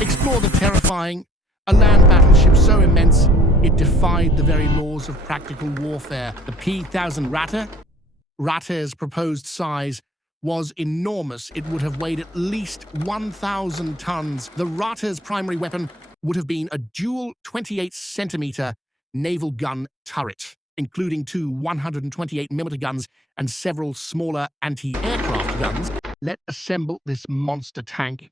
Explore the terrifying, a land battleship so immense it defied the very laws of practical warfare. The P-1000 Ratte, Ratte's proposed size was enormous. It would have weighed at least 1,000 tons. The Ratte's primary weapon would have been a dual 28-centimeter naval gun turret, including two 128mm guns and several smaller anti-aircraft guns. Let's assemble this monster tank